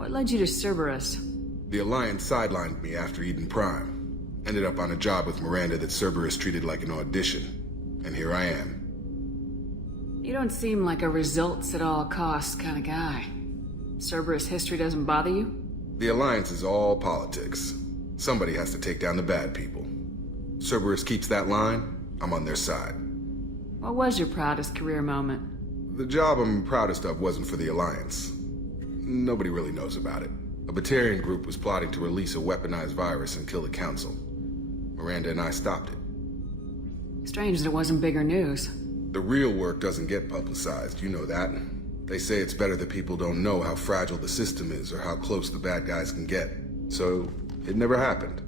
What led you to Cerberus? The Alliance sidelined me after Eden Prime. Ended up on a job with Miranda that Cerberus treated like an audition. And here I am. You don't seem like a results-at-all-costs kind of guy. Cerberus history doesn't bother you? The Alliance is all politics. Somebody has to take down the bad people. Cerberus keeps that line, I'm on their side. What was your proudest career moment? The job I'm proudest of wasn't for the Alliance. Nobody really knows about it. A Batarian group was plotting to release a weaponized virus and kill the Council. Miranda and I stopped it. Strange that it wasn't bigger news. The real work doesn't get publicized, you know that. They say it's better that people don't know how fragile the system is or how close the bad guys can get. So, it never happened.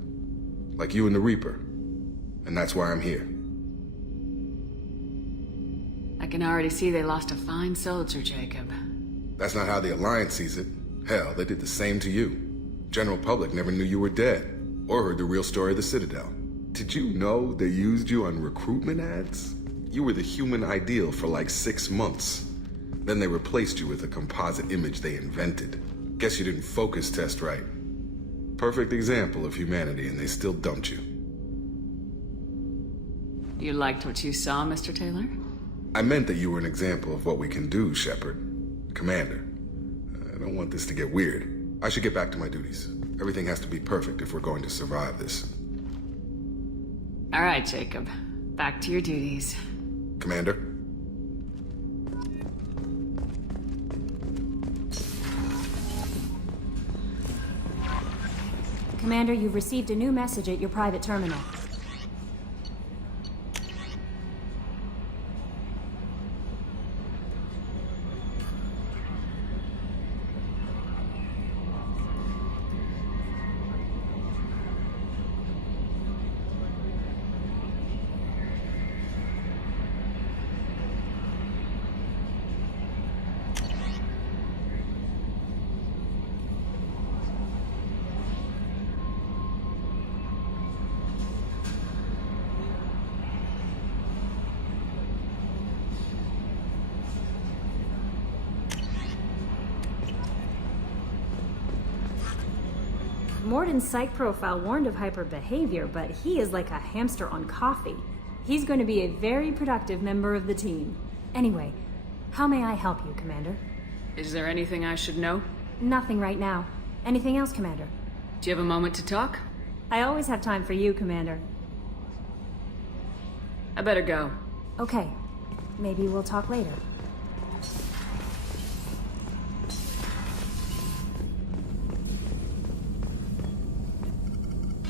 Like you and the Reaper. And that's why I'm here. I can already see they lost a fine soldier, Jacob. That's not how the Alliance sees it. Hell, they did the same to you. General public never knew you were dead, or heard the real story of the Citadel. Did you know they used you on recruitment ads? You were the human ideal for like 6 months. Then they replaced you with a composite image they invented. Guess you didn't focus test right. Perfect example of humanity, and they still dumped you. You liked what you saw, Mr. Taylor? I meant that you were an example of what we can do, Shepard. Commander. I don't want this to get weird. I should get back to my duties. Everything has to be perfect if we're going to survive this. All right, Jacob. Back to your duties. Commander? Commander, you've received a new message at your private terminal. Morden's psych profile warned of hyper behavior, but he is like a hamster on coffee. He's going to be a very productive member of the team. Anyway, how may I help you, Commander? Is there anything I should know? Nothing right now. Anything else, Commander? Do you have a moment to talk? I always have time for you, Commander. I better go. Okay. Maybe we'll talk later.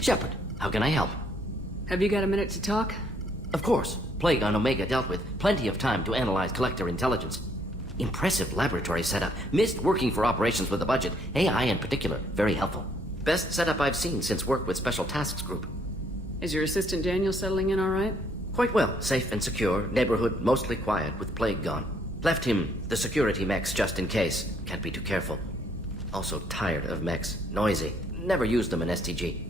Shepard, how can I help? Have you got a minute to talk? Of course. Plague on Omega dealt with. Plenty of time to analyze collector intelligence. Impressive laboratory setup. Missed working for operations with a budget. AI in particular. Very helpful. Best setup I've seen since work with Special Tasks Group. Is your assistant Daniel settling in all right? Quite well. Safe and secure. Neighborhood mostly quiet with Plague gone. Left him the security mechs just in case. Can't be too careful. Also tired of mechs. Noisy. Never used them in STG.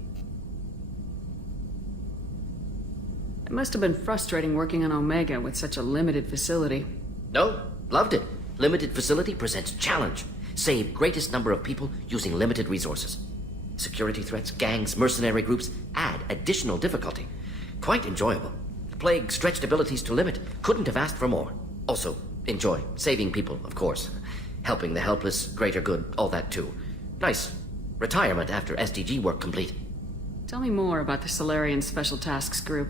It must have been frustrating working on Omega with such a limited facility. No, loved it. Limited facility presents challenge. Save greatest number of people using limited resources. Security threats, gangs, mercenary groups add additional difficulty. Quite enjoyable. Plague stretched abilities to limit. Couldn't have asked for more. Also, enjoy. Saving people, of course. Helping the helpless, greater good, all that too. Nice. Retirement after SDG work complete. Tell me more about the Solarian Special Tasks Group.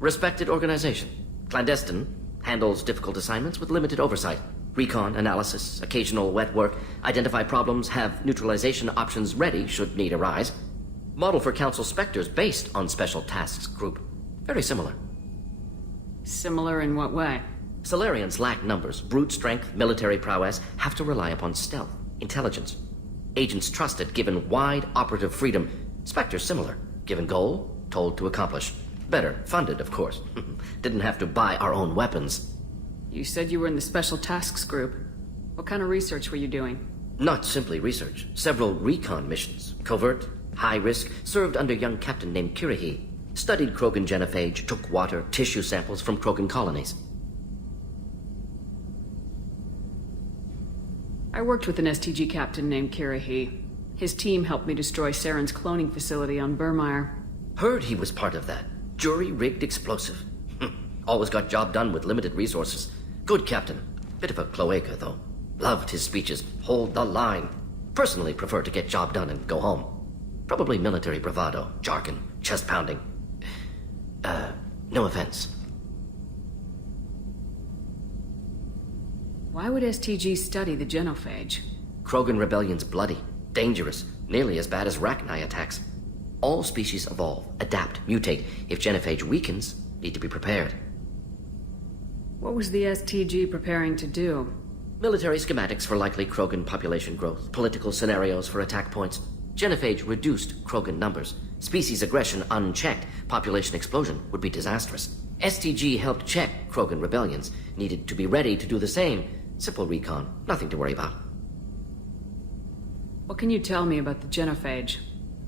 Respected organization. Clandestine. Handles difficult assignments with limited oversight. Recon, analysis, occasional wet work. Identify problems, have neutralization options ready should need arise. Model for Council Spectres based on Special Tasks Group. Very similar. Similar in what way? Solarians lack numbers, brute strength, military prowess, have to rely upon stealth, intelligence. Agents trusted, given wide operative freedom. Spectres similar, given goal, told to accomplish. Better, funded, of course. Didn't have to buy our own weapons. You said you were in the Special Tasks Group. What kind of research were you doing? Not simply research. Several recon missions. Covert, high risk, served under young captain named Kirihi. Studied Krogan genophage, took water, tissue samples from Krogan colonies. I worked with an STG captain named Kirihi. His team helped me destroy Saren's cloning facility on Burmire. Heard he was part of that. Jury-rigged explosive. Always got job done with limited resources. Good captain. Bit of a cloaca, though. Loved his speeches. Hold the line. Personally prefer to get job done and go home. Probably military bravado, jargon, chest pounding. No offense. Why would STG study the genophage? Krogan rebellion's bloody, dangerous, nearly as bad as Rachni attacks. All species evolve, adapt, mutate. If genophage weakens, need to be prepared. What was the STG preparing to do? Military schematics for likely Krogan population growth, political scenarios for attack points. Genophage reduced Krogan numbers. Species aggression unchecked, population explosion would be disastrous. STG helped check Krogan rebellions, needed to be ready to do the same. Simple recon, nothing to worry about. What can you tell me about the genophage?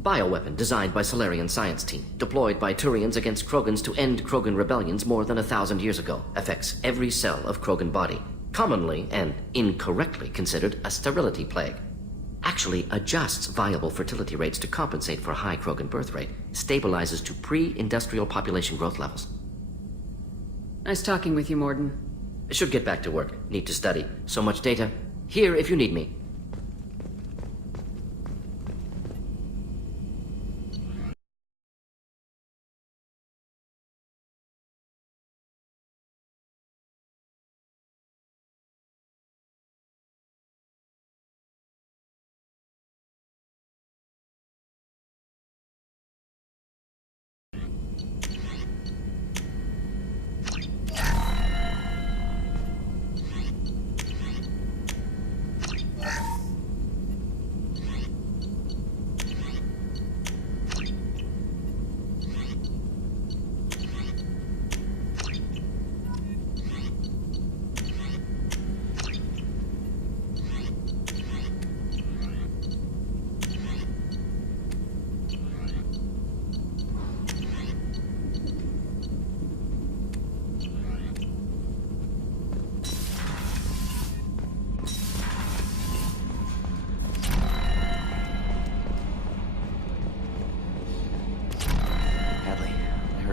Bioweapon designed by Solarian science team, deployed by Turians against Krogans to end Krogan rebellions more than 1,000 years ago. Affects every cell of Krogan body. Commonly and incorrectly considered a sterility plague. Actually adjusts viable fertility rates to compensate for a high Krogan birth rate. Stabilizes to pre-industrial population growth levels. Nice talking with you, Morden. Should get back to work. Need to study. So much data. Here if you need me.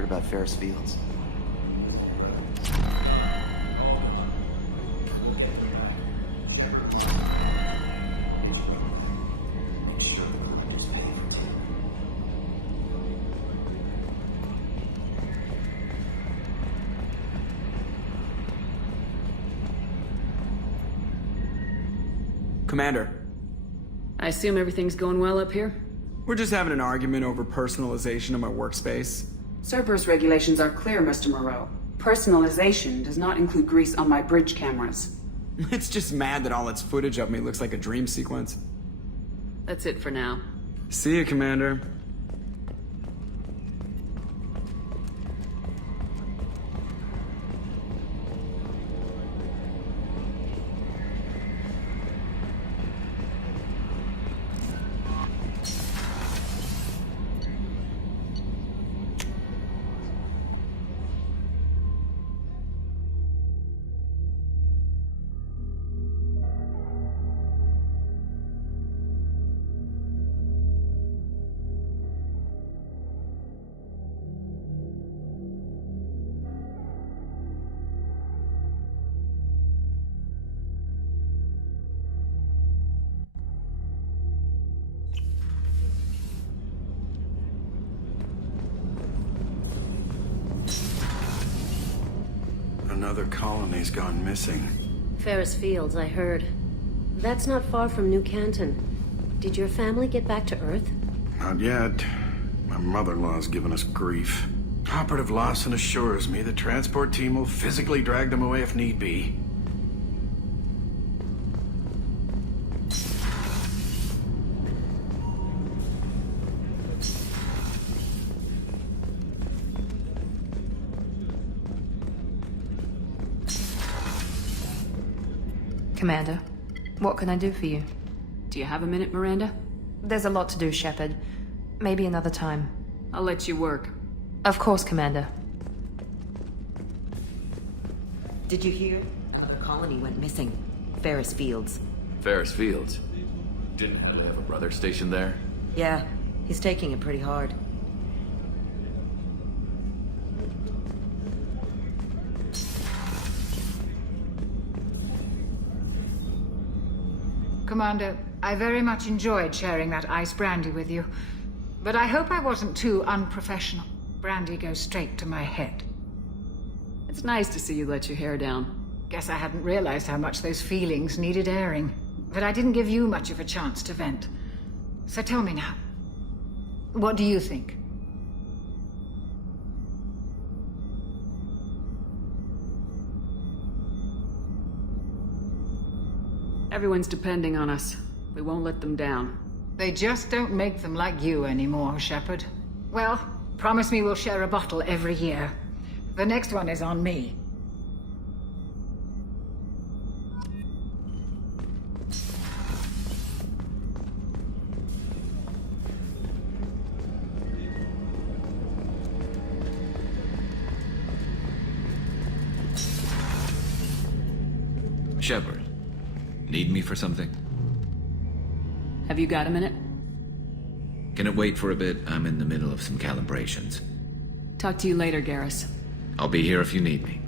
About Ferris Fields. Commander. I assume everything's going well up here? We're just having an argument over personalization of my workspace. Cerberus regulations are clear, Mr. Moreau. Personalization does not include grease on my bridge cameras. It's just mad that all its footage of me looks like a dream sequence. That's it for now. See you, Commander. Another colony's gone missing. Ferris Fields, I heard. That's not far from New Canton. Did your family get back to Earth? Not yet. My mother-in-law's given us grief. Operative Lawson assures me the transport team will physically drag them away if need be. Commander, what can I do for you? Do you have a minute, Miranda? There's a lot to do, Shepard. Maybe another time. I'll let you work. Of course, Commander. Did you hear? Another colony went missing. Ferris Fields. Ferris Fields? Didn't have have a brother stationed there? Yeah, he's taking it pretty hard. Commander, I very much enjoyed sharing that ice brandy with you. But I hope I wasn't too unprofessional. Brandy goes straight to my head. It's nice to see you let your hair down. Guess I hadn't realized how much those feelings needed airing. But I didn't give you much of a chance to vent. So tell me now, what do you think? Everyone's depending on us. We won't let them down. They just don't make them like you anymore, Shepard. Well, promise me we'll share a bottle every year. The next one is on me. Shepard, need me for something? Have you got a minute? Can it wait for a bit? I'm in the middle of some calibrations. Talk to you later, Garrus. I'll be here if you need me.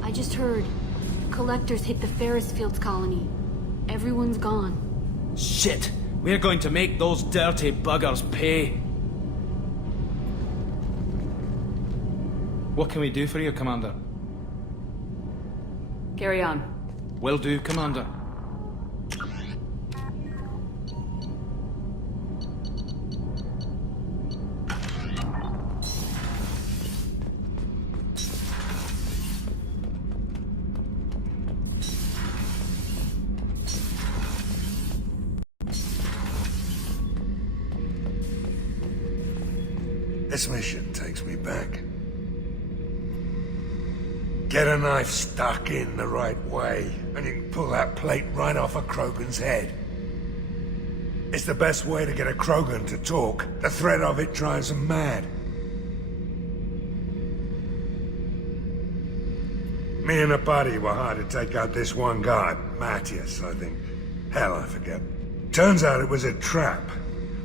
I just heard. Collectors hit the Ferris Fields colony. Everyone's gone. Shit! We're going to make those dirty buggers pay. What can we do for you, Commander? Carry on. Will do, Commander. This mission takes me back. Get a knife stuck in the right way, and you can pull that plate right off a Krogan's head. It's the best way to get a Krogan to talk. The threat of it drives them mad. Me and a buddy were hired to take out this one guy, Matthias, I think. Hell, I forget. Turns out it was a trap.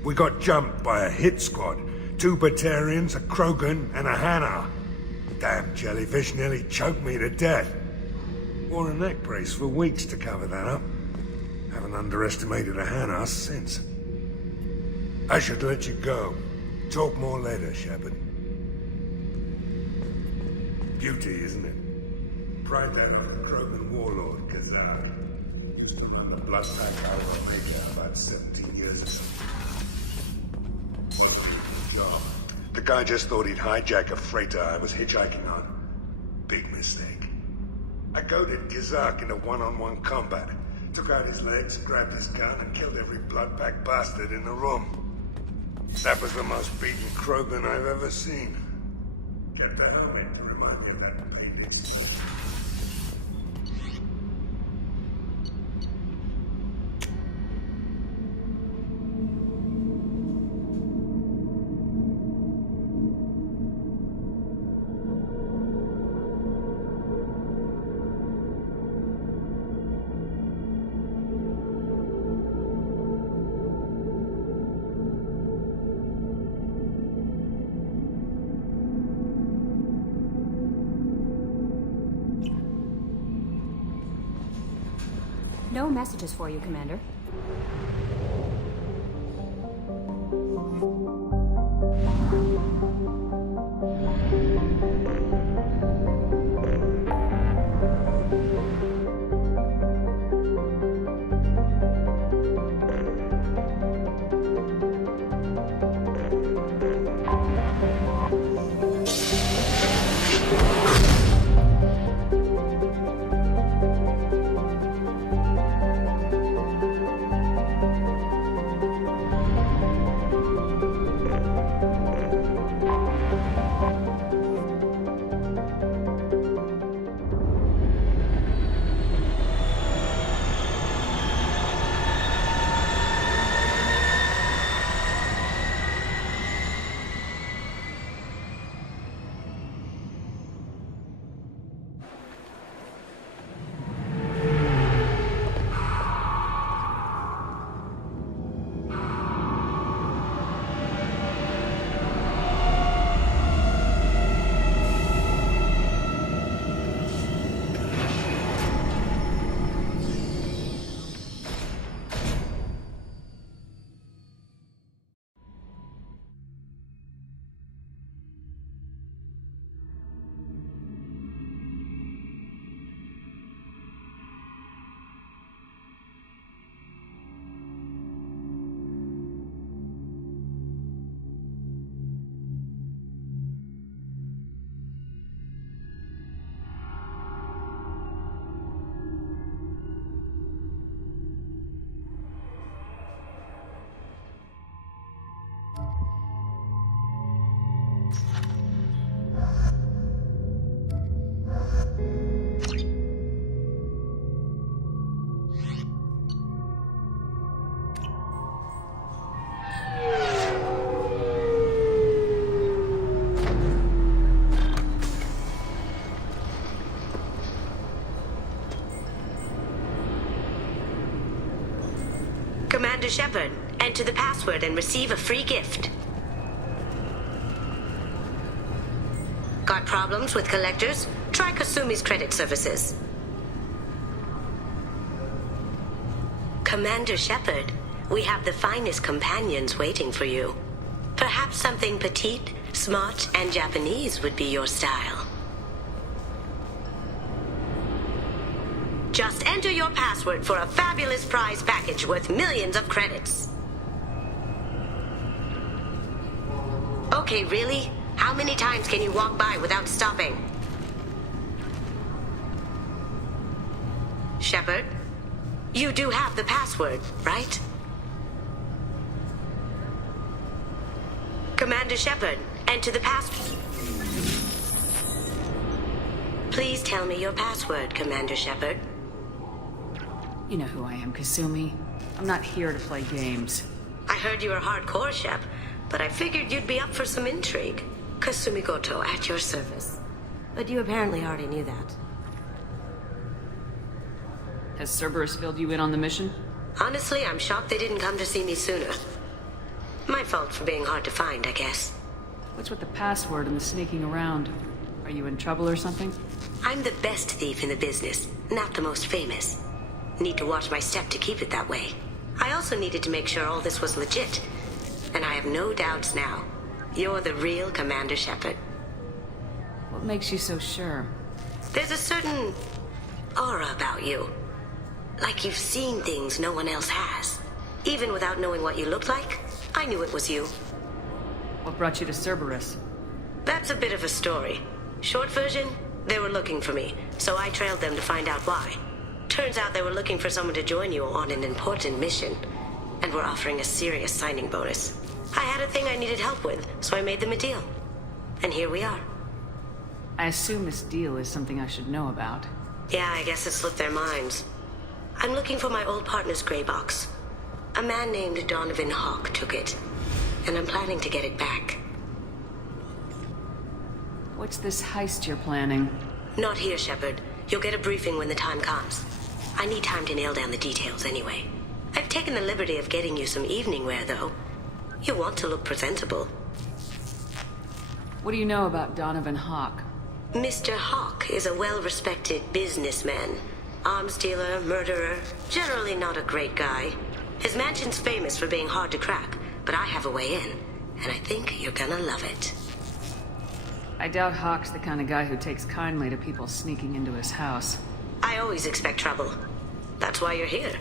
We got jumped by a hit squad. 2 Batarians, a Krogan, and a Hanar. Damn jellyfish nearly choked me to death. Wore a neck brace for weeks to cover that up. Haven't underestimated a Hanar since. I should let you go. Talk more later, Shepard. Beauty, isn't it? Pried that on the Krogan warlord, Kazak. Used to hunt a blood pack out of Omega about 17 years ago. Job. The guy just thought he'd hijack a freighter I was hitchhiking on. Big mistake. I goaded Gizak into one-on-one combat. Took out his legs, grabbed his gun, and killed every bloodpack bastard in the room. That was the most beaten Krogan I've ever seen. Kept a helmet to remind me of that painted smell. No messages for you, Commander. Commander Shepard, enter the password and receive a free gift. Got problems with collectors? Try Kasumi's credit services. Commander Shepard, we have the finest companions waiting for you. Perhaps something petite, smart, and Japanese would be your style. Just enter your password for a fabulous prize package worth millions of credits. Okay, really? How many times can you walk by without stopping? Shepard, you do have the password, right? Commander Shepard, enter the password. Please tell me your password, Commander Shepard. You know who I am, Kasumi. I'm not here to play games. I heard you were hardcore, Shep, but I figured you'd be up for some intrigue. Kasumi Goto, at your service. But you apparently already knew that. Has Cerberus filled you in on the mission? Honestly, I'm shocked they didn't come to see me sooner. My fault for being hard to find, I guess. What's with the password and the sneaking around? Are you in trouble or something? I'm the best thief in the business, not the most famous. Need to watch my step to keep it that way. I also needed to make sure all this was legit. And I have no doubts now. You're the real Commander Shepard. What makes you so sure? There's a certain aura about you. Like you've seen things no one else has. Even without knowing what you looked like, I knew it was you. What brought you to Cerberus? That's a bit of a story. Short version, they were looking for me, so I trailed them to find out why. Turns out they were looking for someone to join you on an important mission, and were offering a serious signing bonus. I had a thing I needed help with, so I made them a deal. And here we are. I assume this deal is something I should know about. Yeah, I guess it slipped their minds. I'm looking for my old partner's gray box. A man named Donovan Hawk took it, and I'm planning to get it back. What's this heist you're planning? Not here, Shepard. You'll get a briefing when the time comes. I need time to nail down the details anyway. I've taken the liberty of getting you some evening wear, though. You want to look presentable. What do you know about Donovan Hawk? Mr. Hawk is a well-respected businessman. Arms dealer, murderer, generally not a great guy. His mansion's famous for being hard to crack, but I have a way in, and I think you're gonna love it. I doubt Hawk's the kind of guy who takes kindly to people sneaking into his house. I always expect trouble. That's why you're here.